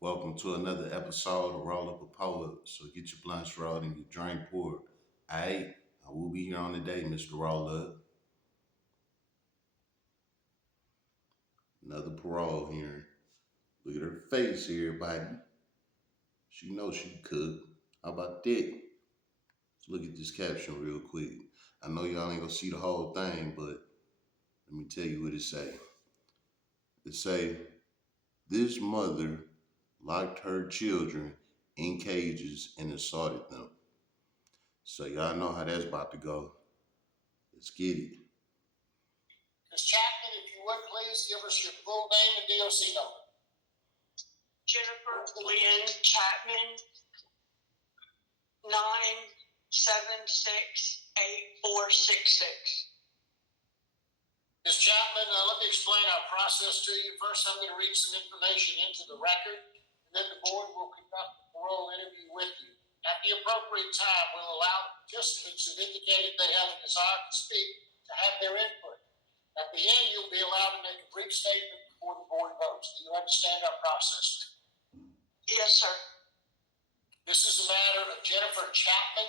Welcome to another episode of Roll Up a Parole. So get your blunts rolled and your drink poured. Alright, I will be here on the day, Mr. Roll Up. Another parole hearing. Look at her face here, everybody. She knows she could. How about that? Let's look at this caption real quick. I know y'all ain't gonna see the whole thing, but let me tell you what it say. It say, this mother locked her children in cages and assaulted them. So y'all know how that's about to go. Let's get it. Ms. Chapman, if you would please give us your full name and DOC number. Jennifer Lynn Chapman, 9768466. Ms. Chapman, let me explain our process to you. First, I'm going to read some information into the record, and then the board will conduct a parole interview with you. At the appropriate time, we'll allow participants who've indicated they have a desire to speak to have their input. At the end, you'll be allowed to make a brief statement before the board votes. Do you understand our process? Yes, sir. This is a matter of Jennifer Chapman,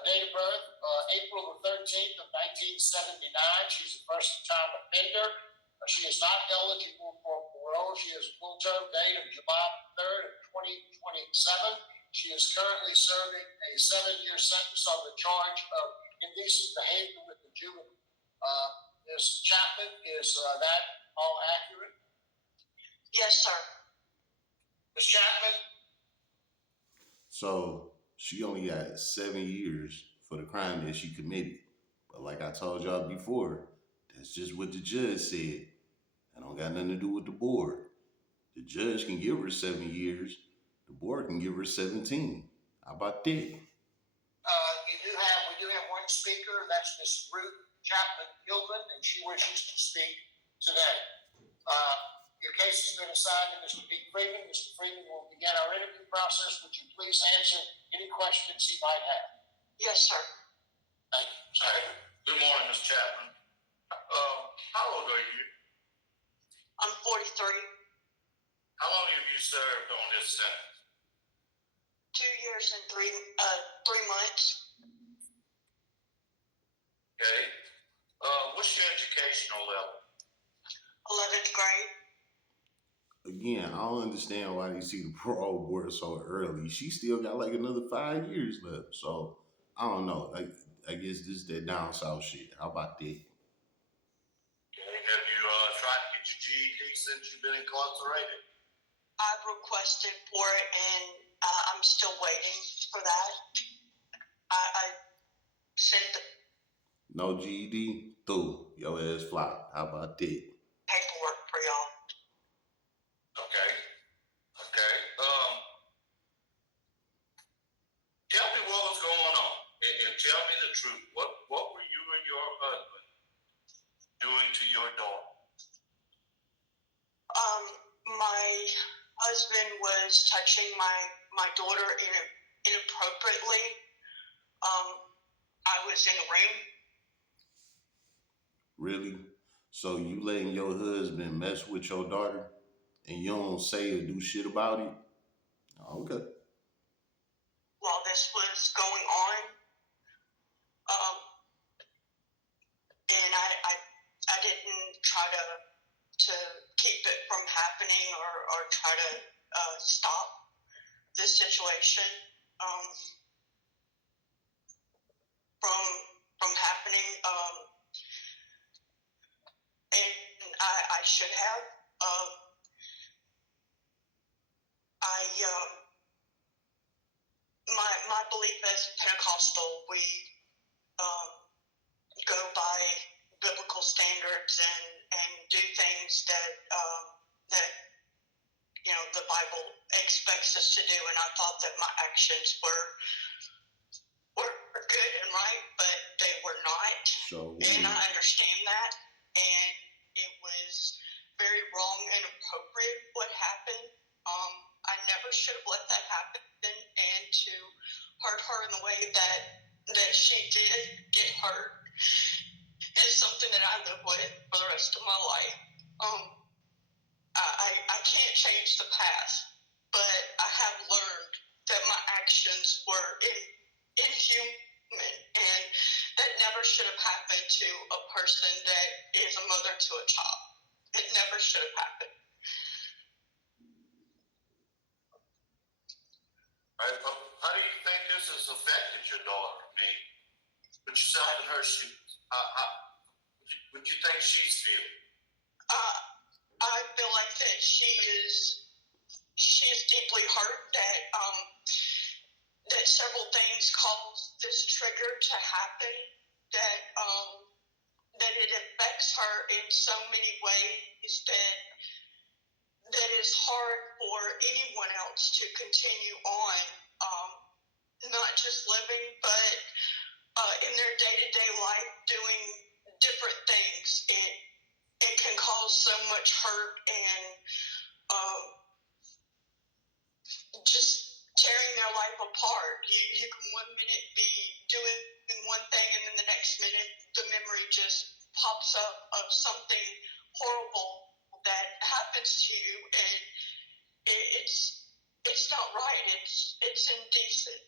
date of birth, April the 13th of 1979. She's a first-time offender. She is not eligible for parole. She has a full-term date of July 3rd of 2027. She is currently serving a 7-year sentence on the charge of indecent behavior with the juvenile. Ms. Chapman, is that all accurate? Yes, sir. Ms. Chapman? So she only got 7 years for the crime that she committed. But like I told y'all before, that's just what the judge said. That don't got nothing to do with the board. The judge can give her 7 years. The board can give her 17. How about that? We do have one speaker. That's Ms. Ruth Chapman Gilman, and she wishes to speak today. Your case has been assigned to Mr. Pete Freeman. Mr. Freeman will begin our interview process. Would you please answer any questions he might have? Yes, sir. Thank you. Sorry. Good morning, Ms. Chapman. How old are you? I'm 43. How long have you served on this sentence? 2 years and 3 months. Okay. What's your educational level? 11th grade. Again, I don't understand why they see the parole board so early. She still got like another 5 years left. So I don't know. I guess this is that down south shit. How about that? Okay. Have you tried to get your GED since you've been incarcerated? I've requested for it, and I'm still waiting for that. I sent the No GED? Through. Your ass flop. How about that? paperwork for y'all. Okay. Okay. Tell me what was going on, and tell me the truth. What were you and your husband doing to your daughter? My husband was touching my daughter inappropriately. I was in a ring. Really? So you letting your husband mess with your daughter and you don't say or do shit about it? Okay. While this was going on, and I didn't try to keep it from happening or try to stop this situation from happening, and I should have. My belief as Pentecostal, we go by biblical standards and do things that the Bible expects us to do, and I thought that my actions were good and right, but they were not. And I understand that, and it was very wrong and inappropriate what happened. I never should have let that happen, and to hurt her in the way that she did get hurt is something that I live with for the rest of my life. I can't change the past, but actions were inhuman, and that never should have happened to a person that is a mother to a child. It never should have happened. How do you think this has affected your daughter? I mean, put yourself in her shoes. What do you think she's feeling? I feel like that she is deeply hurt that several things caused this trigger to happen, that it affects her in so many ways that is hard for anyone else to continue on, not just living, but in their day-to-day life doing different things. It can cause so much hurt and just tearing their life apart. You can one minute be doing one thing, and then the next minute the memory just pops up of something horrible that happens to you, and it's not right. It's indecent.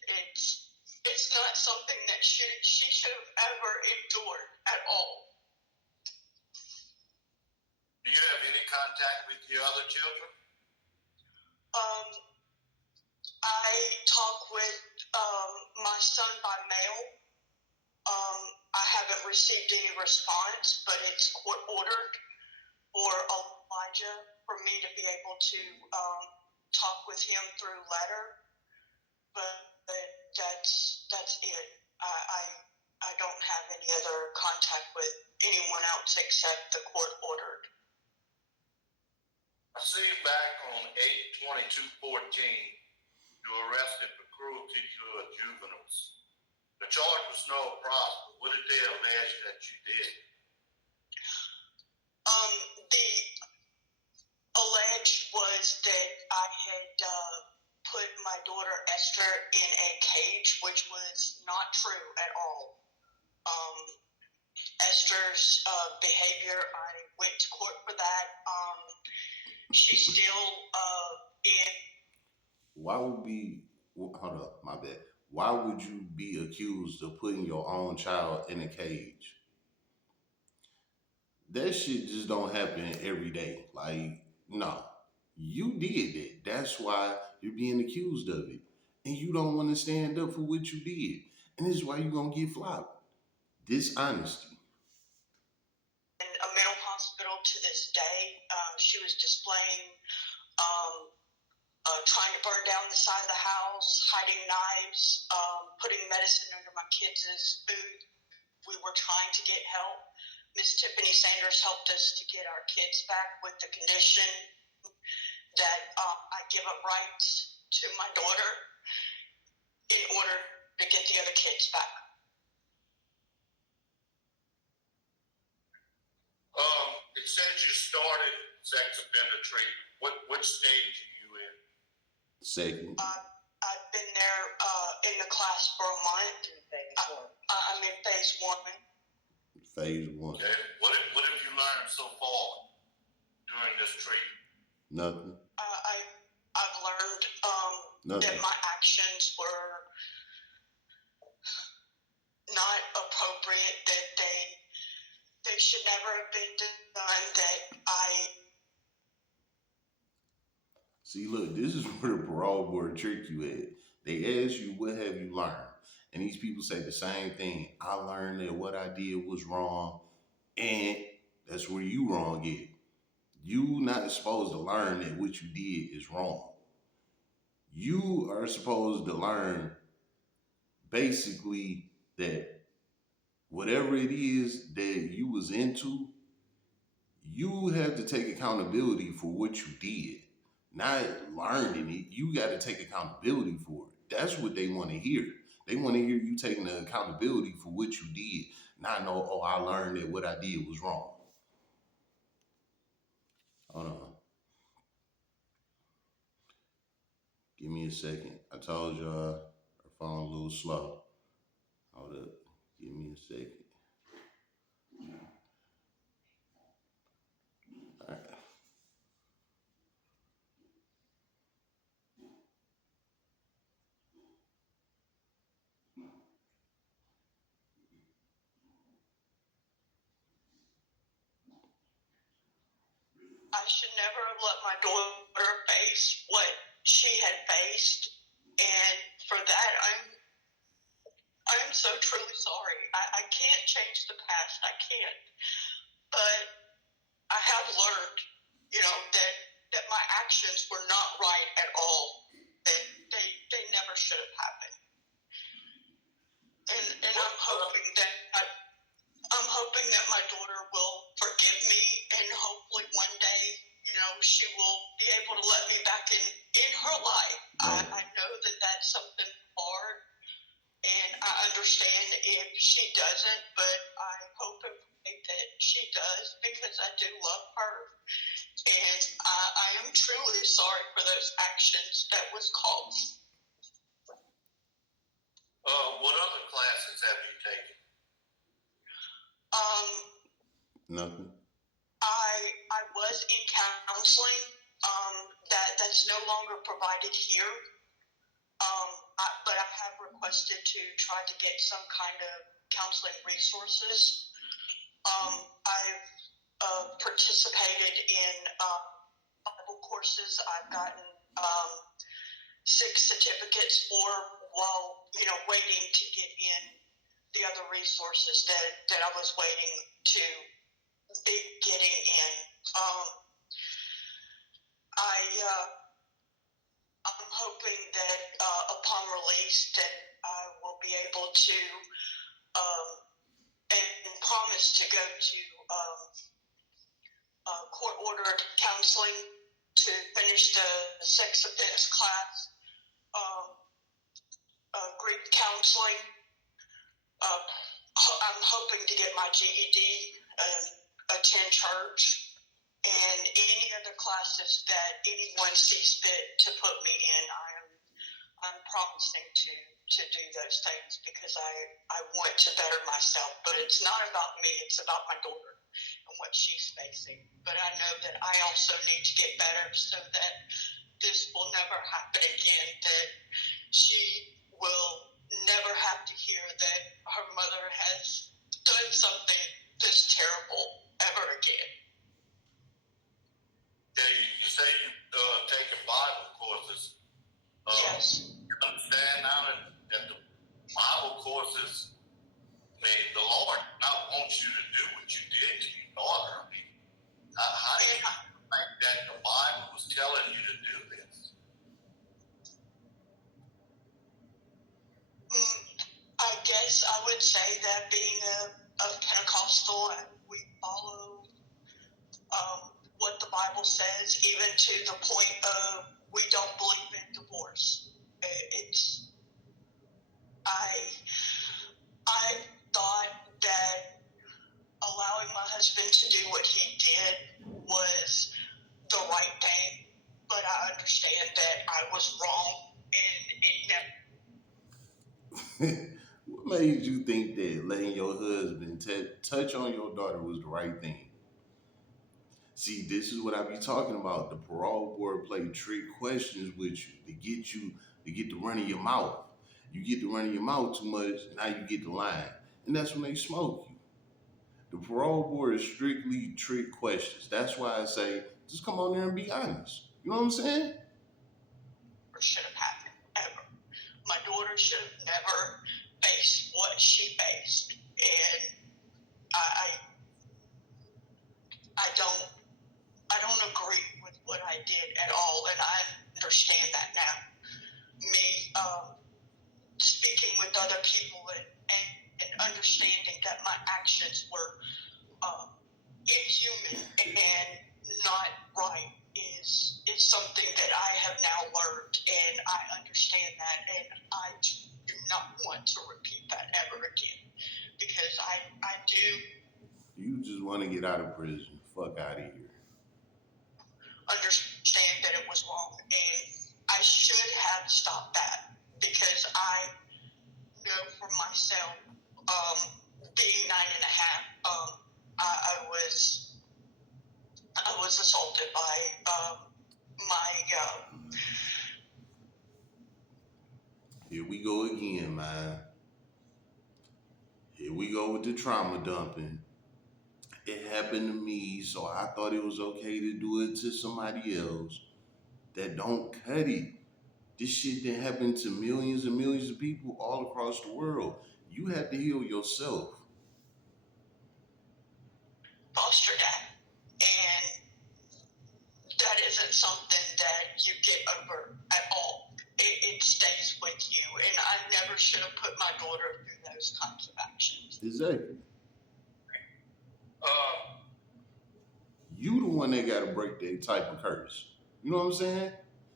It's not something that she should have ever endured at all. Do you have any contact with your other children? I talk with my son by mail. I haven't received any response, but it's court ordered for Elijah for me to be able to talk with him through letter. But that's it. I don't have any other contact with anyone else except the court ordered. I see you back on 8/22/14. You were arrested for cruelty to juveniles. The charge was no problem. What did they allege that you did? The alleged was that I had put my daughter Esther in a cage, which was not true at all. Esther's behavior, I went to court for that. She's still in. Why would be, hold up, my bad. Why would you be accused of putting your own child in a cage? That shit just don't happen every day. Like, no. You did that. That's why you're being accused of it. And you don't want to stand up for what you did. And this is why you're going to get flopped. Dishonesty. In a mental hospital to this day. She was displaying, trying to burn down the side of the house, hiding knives, putting medicine under my kids' food. We were trying to get help. Miss Tiffany Sanders helped us to get our kids back with the condition that I give up rights to my daughter in order to get the other kids back. It says you started sex offender treatment. What stage are you in? Second. I've been there in the class for a month. I'm in phase 1. Phase 1. Okay. What have you learned so far during this treatment? Nothing. I've learned that my actions were not appropriate, that they should never have been done, that See, look, this is where the parole board trick you at. They ask you, what have you learned? And these people say the same thing. I learned that what I did was wrong, and that's where you wrong at. You not supposed to learn that what you did is wrong. You are supposed to learn basically that whatever it is that you was into, you have to take accountability for what you did. Not learning it, you got to take accountability for it. That's what they want to hear. They want to hear you taking the accountability for what you did. Not know, oh, I learned that what I did was wrong. Hold on. Give me a second. I told y'all her phone a little slow. Hold up. Give me a second. All right. I should never have let my daughter face what she had faced, and for that, I'm so truly sorry. I can't change the past. I can't, but I have learned, that my actions were not right at all. That they never should have happened. And I'm hoping that my daughter will forgive me, and hopefully one day, she will be able to let me back in her life. I know that that's something hard, and I understand if she doesn't, but I hope and pray that she does, because I do love her, and I am truly sorry for those actions that was caused. What other classes have you taken? Nothing. I was in counseling. That's no longer provided here. But I have requested to try to get some kind of counseling resources. I've participated in Bible courses. I've gotten 6 certificates for, while waiting to get in the other resources that I was waiting to be getting in. I'm hoping that upon release that I will be able to and promise to go to court-ordered counseling to finish the sex offense class, grief counseling. I'm hoping to get my GED, attend church, and any other classes that anyone sees fit to put me in. I'm promising to do those things because I want to better myself. But it's not about me, it's about my daughter and what she's facing. But I know that I also need to get better so that this will never happen again, that she will never have to hear that her mother has done something this terrible ever again. Yeah, you say you've taken Bible courses. Yes. You understand now that the Bible courses, I mean, the Lord not wants you to do what you did to your daughter. I mean, how do you think that the Bible was telling you to do this? I guess I would say that being a Pentecostal, we follow what the Bible says, even to the point of we don't believe in divorce. I thought that allowing my husband to do what he did was the right thing, but I understand that I was wrong, and it never. What made you think that letting your husband touch on your daughter was the right thing? See, this is what I be talking about. The parole board play trick questions with you to get the run of your mouth. You get the run of your mouth too much, now you get the line. And that's when they smoke you. The parole board is strictly trick questions. That's why I say, just come on there and be honest. You know what I'm saying? Should have happened ever. My daughter should have never faced what she faced, and I don't agree with what I did at all, and I understand that now. Me speaking with other people and understanding that my actions were inhuman and not right is something that I have now learned, and I understand that, and I do not want to repeat that ever again, because I do. You just want to get out of prison. Fuck out of here. Understand that it was wrong, and I should have stopped that, because I know for myself, being 9.5, I was assaulted by my. Here we go again, man. Here we go with the trauma dumping. It happened to me, so I thought it was okay to do it to somebody else that don't cut it. This shit didn't happen to millions and millions of people all across the world. You have to heal yourself. foster dad. And that isn't something that you get over at all. It stays with you. And I never should have put my daughter through those kinds of actions. Exactly. You the one that gotta break that type of curse. You know what I'm saying?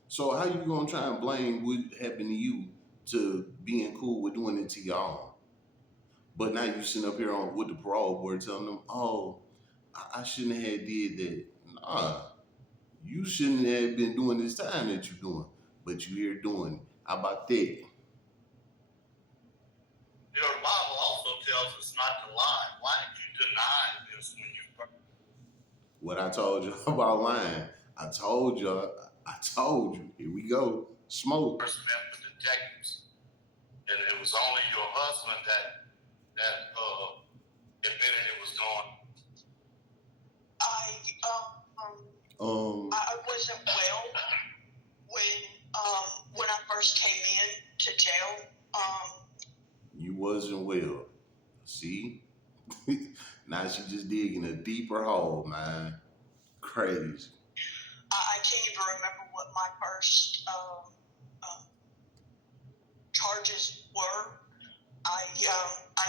So how you gonna try and blame what happened to you to being cool with doing it to y'all? But now you sitting up here on with the parole board telling them, oh, I shouldn't have did that. Nah, you shouldn't have been doing this time that you're doing, but you here doing it. How about that? You know, the Bible also tells us not to lie. Why did you deny this when you first? What I told you about lying, I told you. Here we go. Smoke. Met with detectives, and it was only your husband that admitted it was gone. I wasn't well when I first came in to jail. You wasn't well. See? Now she just digging a deeper hole, man. Crazy. I can't even remember what my first charges were. I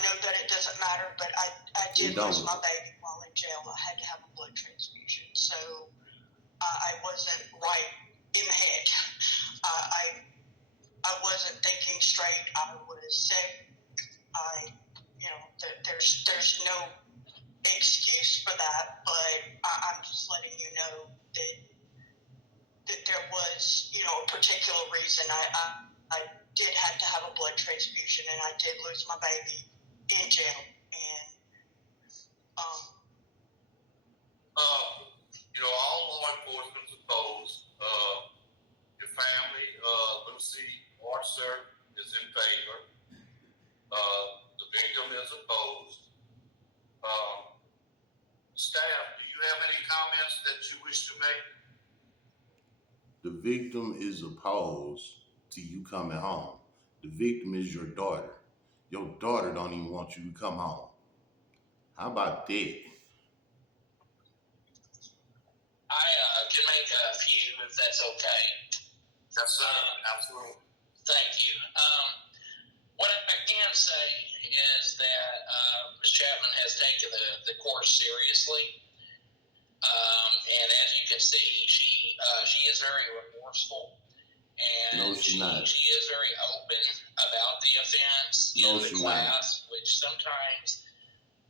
know that it doesn't matter, but I did lose my baby while in jail. I had to have a blood transfusion, so I wasn't right in the head. I wasn't thinking straight. I was sick. There's no excuse for that, but I'm just letting you know that there was, a particular reason. I did have to have a blood transfusion, and I did lose my baby in jail. And all law enforcement opposed. Your family, Lucy Arcer, is in favor. The victim is opposed. Staff, do you have any comments that you wish to make? The victim is opposed to you coming home. The victim is your daughter. Your daughter don't even want you to come home. How about that? I can make a few if that's okay. Yes, sir. Absolutely. Thank you. What I can say is that Ms. Chapman has taken the course seriously. And as you can see, she is very remorseful. And no, she's not. She is very open about the offense in the class, which sometimes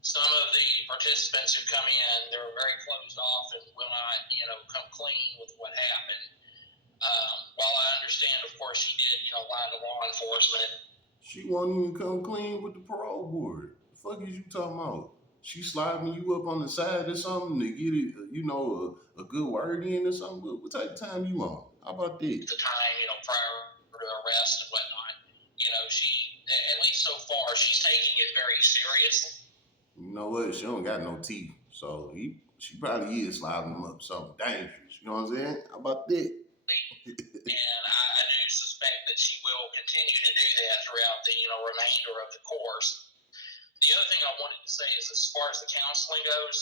some of the participants who come in, they're very closed off and will not, come clean with what happened. While I understand, of course, she did, lie to law enforcement. She won't even come clean with the parole board. The fuck is you talking about? She sliding you up on the side or something to get it, a good word in or something? What type of time you on? How about that? The time, prior to arrest and whatnot. She, at least so far, she's taking it very seriously. You know what? She don't got no teeth. So she probably is sliding them up something dangerous. You know what I'm saying? How about that? And I do suspect that she will continue to do that throughout the, remainder of the course. The other thing I wanted to say is, as far as the counseling goes,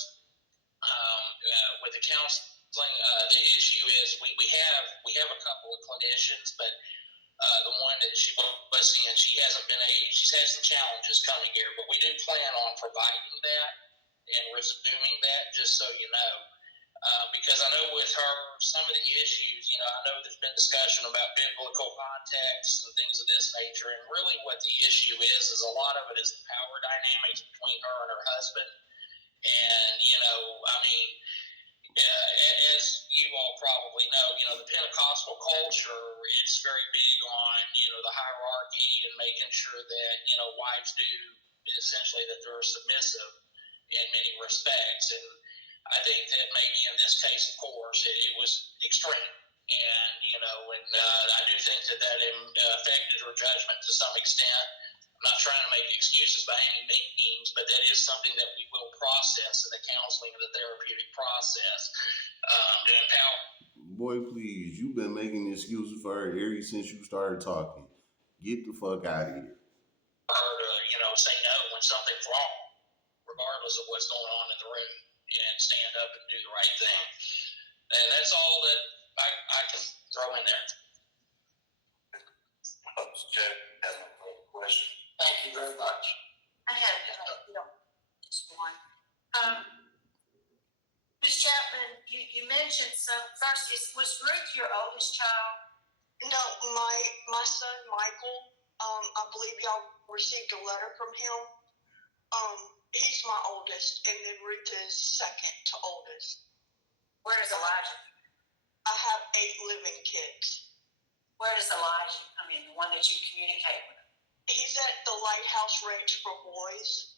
with the counseling, the issue is we have a couple of clinicians, but the one that she was seeing, she's had some challenges coming here, but we do plan on providing that and resuming that, just so you know. Because I know with her, some of the issues, I know there's been discussion about biblical context and things of this nature, and really what the issue is a lot of it is the power dynamics between her and her husband. And, as you all probably know, the Pentecostal culture is very big on, the hierarchy and making sure that, wives do essentially that they're submissive in many respects. And I think that maybe in this case, of course, it was extreme. And, I do think that affected her judgment to some extent. I'm not trying to make excuses by any means, but that is something that we will process in the counseling and the therapeutic process to empower. Boy, please, you've been making excuses for her ever since you started talking. Get the fuck out of here. Her to, say no when something's wrong, regardless of what's going on in the room, and stand up and do the right thing. And that's all that I can throw in there. Jeff has a question. Thank you very much. I had just one. Ms. Chapman, you mentioned first. Was Ruth your oldest child? No, my son Michael. I believe y'all received a letter from him. He's my oldest, and then Ruth is second to oldest. Where does Elijah? I have 8 living kids. Where does Elijah come in? The one that you communicate with? He's at the Lighthouse Ranch for Boys.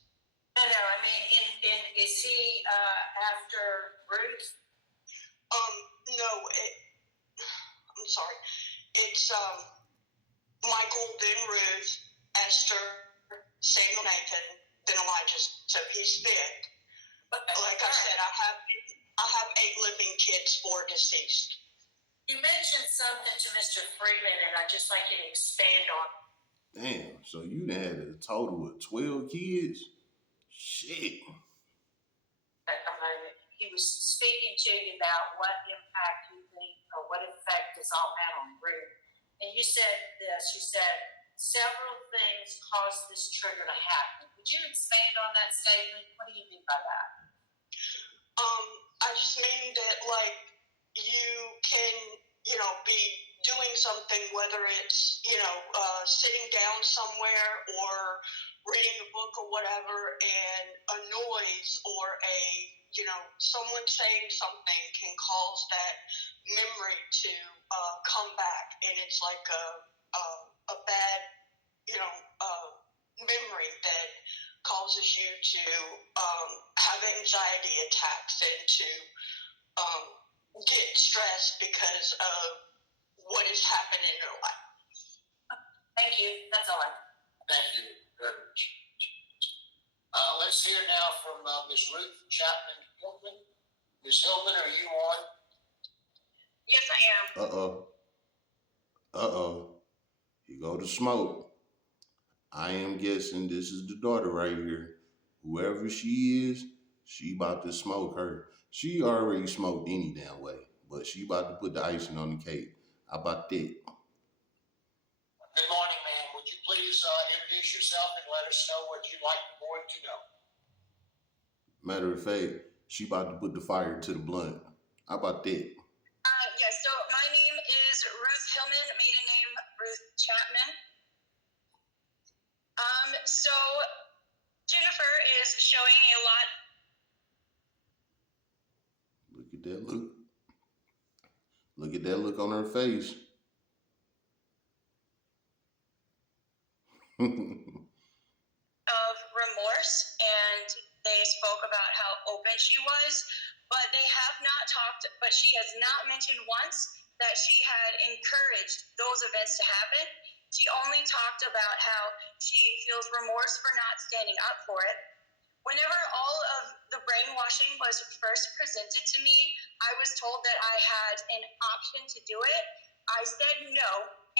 No, I mean, is he after Ruth? No, I'm sorry. It's Michael, then Ruth, Esther, Samuel, Nathan, then Elijah. So he's 5th. Like I said, I have 8 living kids, 4 deceased. You mentioned something to Mr. Freeman, and I'd just like you to expand on. Damn, so you done had a total of 12 kids? Shit. He was speaking to you about what impact you think, or what effect this all had on Ruth. And you said this, you said several things caused this trigger to happen. Would you expand on that statement? What do you mean by that? I just mean that, like, you can, be doing something, whether it's, sitting down somewhere or reading a book or whatever, and a noise or someone saying something can cause that memory to come back, and it's like a bad, memory that causes you to have anxiety attacks and to get stressed because of what has happened in your life. Thank you. That's all I have. Thank you very much. Let's hear now from Ms. Ruth Chapman Hillman. Ms. Hillman, are you on? Yes, I am. Here go the smoke. I am guessing this is the daughter right here. Whoever she is, she about to smoke her. She already smoked any damn way, but she about to put the icing on the cake. How about that? Good morning, ma'am. Would you please introduce yourself and let us know what you'd like the board to know? Matter of fact, she about to put the fire to the blunt. How about that? Yes, so my name is Ruth Hillman, maiden name Ruth Chapman. So Jennifer is showing a lot. Look at that look. Look at that look on her face. Of remorse, and they spoke about how open she was, but they have not talked, but she has not mentioned once that she had encouraged those events to happen. She only talked about how she feels remorse for not standing up for it. Whenever all of the brainwashing was first presented to me, I was told that I had an option to do it. I said no,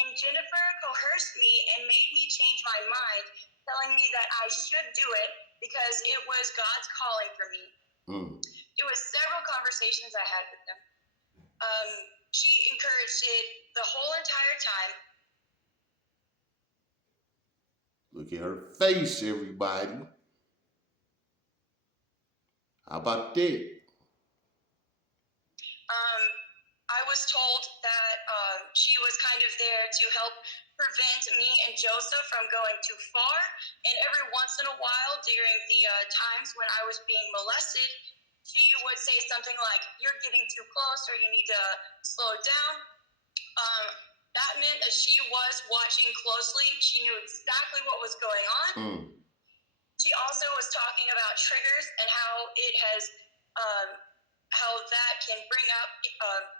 and Jennifer coerced me and made me change my mind, telling me that I should do it because it was God's calling for me. It was several conversations I had with them. She encouraged it the whole entire time. Look at her face, everybody. How about that? I was told that she was kind of there to help prevent me and Joseph from going too far. And every once in a while, during the times when I was being molested, she would say something like, "You're getting too close," or "You need to slow down." That meant that she was watching closely. She knew exactly what was going on. She also was talking about triggers and how it has, how that can bring up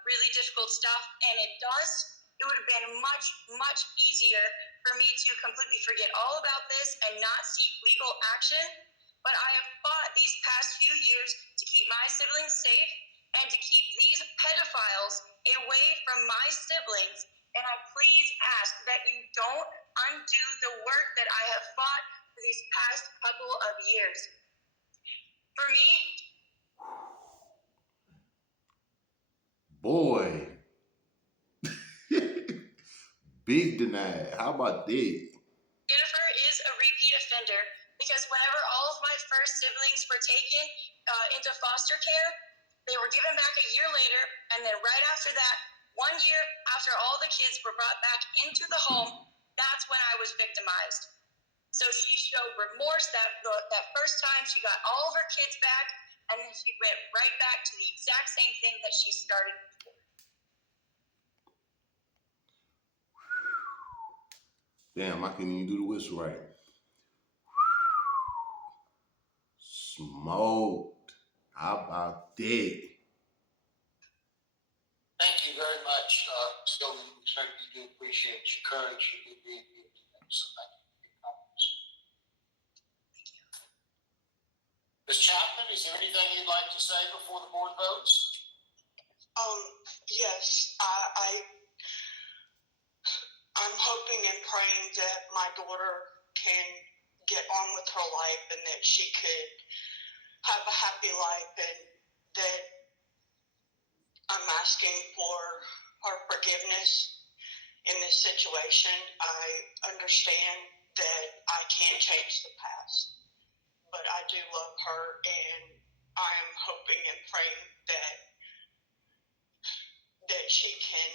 really difficult stuff, and it does. It would have been much, much easier for me to completely forget all about this and not seek legal action, but I have fought these past few years to keep my siblings safe and to keep these pedophiles away from my siblings. And I please ask that you don't undo the work that I have fought for these past couple of years. For me, boy, big denied. How about that? Jennifer is a repeat offender because whenever all of my first siblings were taken into foster care, they were given back a year later, and then right after that, 1 year after all the kids were brought back into the home, that's when I was victimized. So she showed remorse that first time. She got all of her kids back, and then she went right back to the exact same thing that she started before. Damn, I couldn't even do the whistle right. Smoked. How about that? Thank you very much, Sylvia. We certainly do appreciate your courage in being here today. So thank you for your comments. Ms. Chapman, is there anything you'd like to say before the board votes? Yes, I'm hoping and praying that my daughter can get on with her life and that she could have a happy life, and that I'm asking for her forgiveness in this situation. I understand that I can't change the past, but I do love her, and I am hoping and praying that she can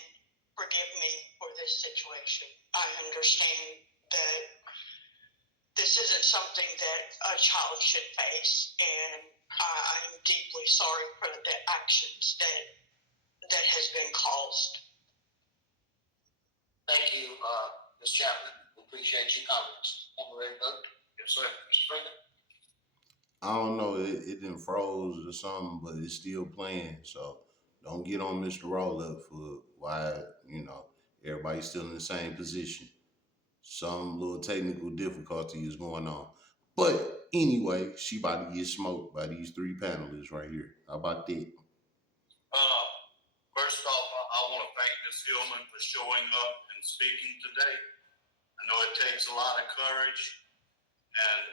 forgive me for this situation. I understand that this isn't something that a child should face, and I'm deeply sorry for the actions that has been caused. Thank you, Ms. Chapman. We appreciate your comments. And we're ready to vote? Yes, sir. Mr. Freeman? I don't know, it didn't froze or something, but it's still playing. So don't get on Mr. Roll Up for why, everybody's still in the same position. Some little technical difficulty is going on. But anyway, she about to get smoked by these three panelists right here. How about that? First off, I want to thank Ms. Hillman for showing up and speaking today. I know it takes a lot of courage, and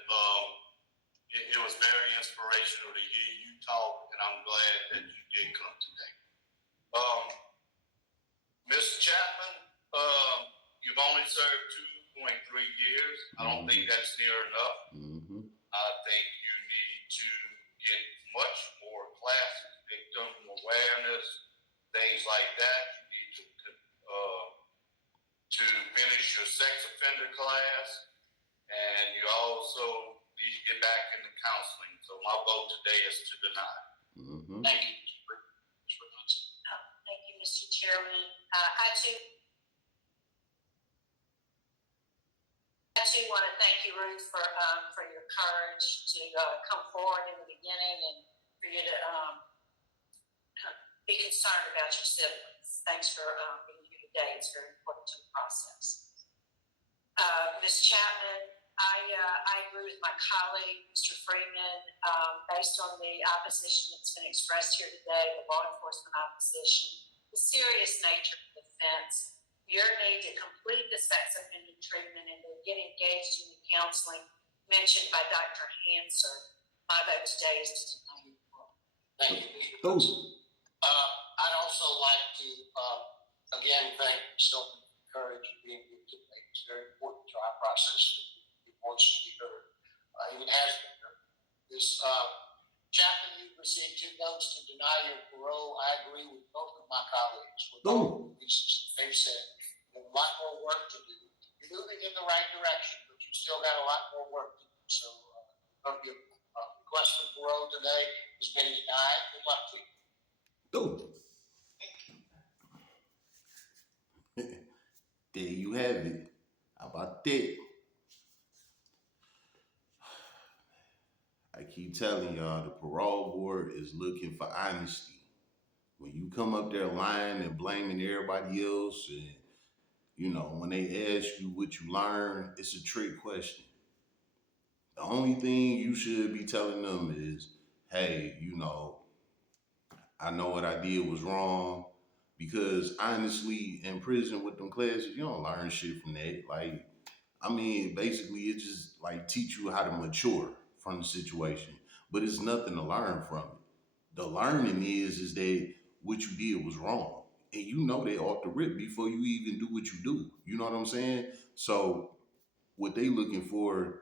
it was very inspirational to hear you talk, and I'm glad that you did come today. Ms. Chapman, you've only served 2.3 years. I don't think that's near enough. Mm-hmm. I think you need to get much more classes, victim awareness, things like that. You need to finish your sex offender class, and you also need to get back into counseling. So my vote today is to deny. Mm-hmm. Thank you. Thank you, Mr. Chairman. I too want to thank you, Ruth, for your courage to come forward in the beginning and for you to be concerned about your siblings. Thanks for being here today. It's very important to the process. Ms. Chapman, I agree with my colleague, Mr. Freeman, based on the opposition that's been expressed here today, the law enforcement opposition, the serious nature of the offense, your need to complete the sex offender treatment and to get engaged in the counseling mentioned by Dr. Hanser. My vote today is to deny your vote. Thank you, Mr. Johnson. I'd also like to, again, thank Sylvan for the courage of being here today. It's very important to our process. It wants to be heard. It has been heard. This Chapman, you've received 2 votes to deny your parole. I agree with both of my colleagues. With all the reasons they've said, you have a lot more work to do. You're moving in the right direction, but you've still got a lot more work to do. So, your request for parole today has been denied. Good luck to you. There you have it. How about that? I keep telling y'all, the parole board is looking for honesty. When you come up there lying and blaming everybody else and You know, when they ask you what you learn, it's a trick question. The only thing you should be telling them is, hey, you know, I know what I did was wrong. Because honestly, in prison with them classes, you don't learn shit from that. Like, I mean, basically, it just like teach you how to mature from the situation. But it's nothing to learn from it. The learning is that what you did was wrong, and you know that off the rip before you even do what you do. You know what I'm saying? So what they looking for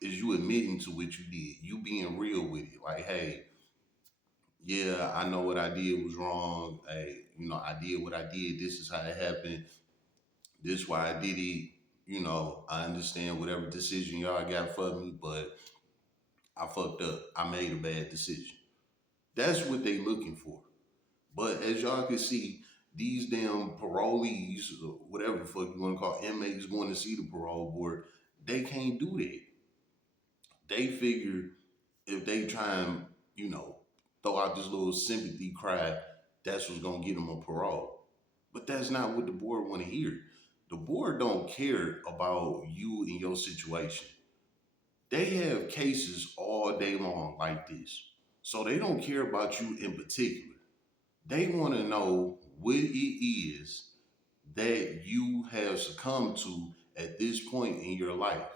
is you admitting to what you did, you being real with it. Like, hey, yeah, I know what I did was wrong. Hey, you know, I did what I did. This is how it happened. This is why I did it. You know, I understand whatever decision y'all got for me, but I fucked up. I made a bad decision. That's what they looking for. But as y'all can see, these damn parolees, or whatever the fuck you want to call inmates going to see the parole board, they can't do that. They figure if they try and, you know, throw out this little sympathy cry, that's what's gonna get them a parole. But that's not what the board want to hear. The board don't care about you and your situation. They have cases all day long like this. So they don't care about you in particular. They want to know what it is that you have succumbed to at this point in your life.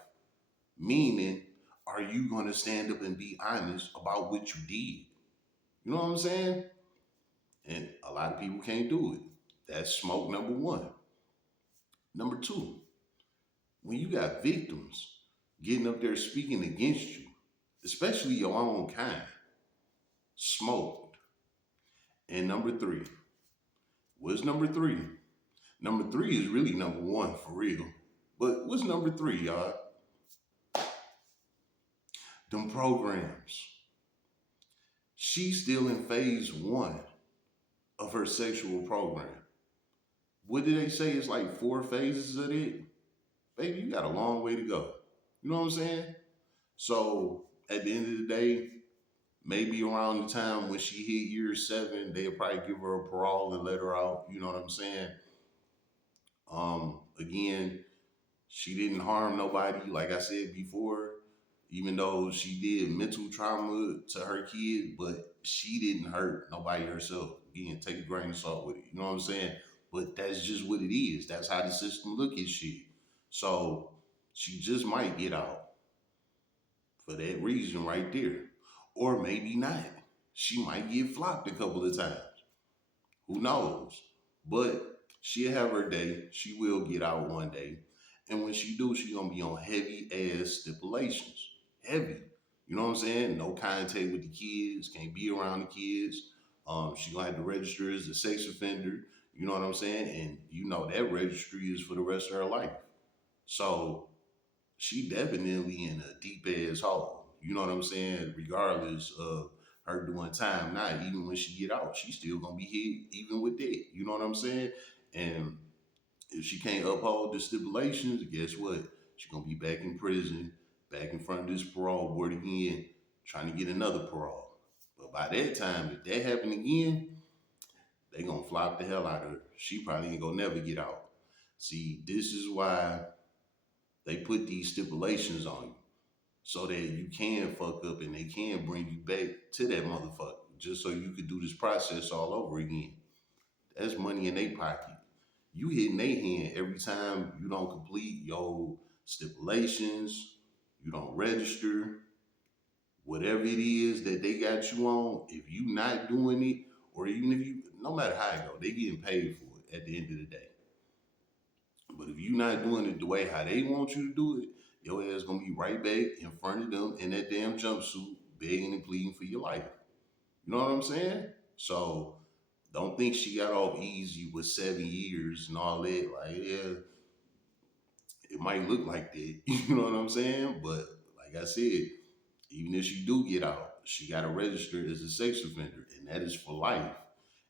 Meaning, are you going to stand up and be honest about what you did? You know what I'm saying? And a lot of people can't do it. That's smoke number one. Number two, when you got victims getting up there speaking against you, especially your own kind, smoked. And number three, what's number three? Number three is really number one for real. But what's number three, y'all? Them programs. She's still in phase one of her sexual program. What did they say? It's like 4 phases of it? Baby, you got a long way to go. You know what I'm saying? So at the end of the day, maybe around the time when she hit year 7, they'll probably give her a parole and let her out. You know what I'm saying? Again, she didn't harm nobody, like I said before, even though she did mental trauma to her kid, but she didn't hurt nobody herself. Again, take a grain of salt with it. You know what I'm saying? But that's just what it is. That's how the system look at shit. So she just might get out for that reason right there. Or maybe not. She might get flopped a couple of times. Who knows? But she'll have her day. She will get out one day. And when she do, she gonna be on heavy ass stipulations. Heavy. You know what I'm saying? No contact with the kids. Can't be around the kids. She gonna have to register as a sex offender. You know what I'm saying? And you know that registry is for the rest of her life. So she definitely in a deep ass hole. You know what I'm saying? Regardless of her doing time now, even when she get out, she still gonna be hit even with that. You know what I'm saying? And if she can't uphold the stipulations, guess what? She gonna be back in prison, back in front of this parole board again, trying to get another parole. But by that time, if that happen again, they gonna flop the hell out of her. She probably ain't gonna never get out. See, this is why they put these stipulations on you so that you can fuck up and they can bring you back to that motherfucker just so you could do this process all over again. That's money in their pocket. You hitting their hand every time you don't complete your stipulations, you don't register, whatever it is that they got you on, if you not doing it, or even if you, no matter how it go, they getting paid for it at the end of the day. But if you not doing it the way how they want you to do it, your ass gonna be right back in front of them in that damn jumpsuit, begging and pleading for your life. You know what I'm saying? So don't think she got off easy with 7 years and all that. Like, yeah, it might look like that. You know what I'm saying? But like I said, even if she do get out, she got to register as a sex offender, and that is for life.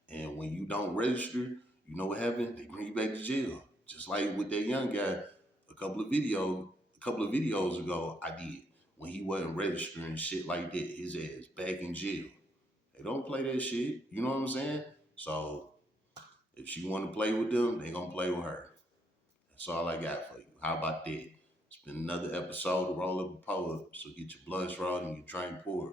And when you don't register, you know what happened? They bring you back to jail. Just like with that young guy, a couple of videos ago, I did when he wasn't registering shit like that. His ass back in jail. They don't play that shit. You know what I'm saying? So if she want to play with them, they gonna play with her. That's all I got for you. How about that? It's been another episode of Roll Up a Poet. So get your blunts rolled and your drink poured.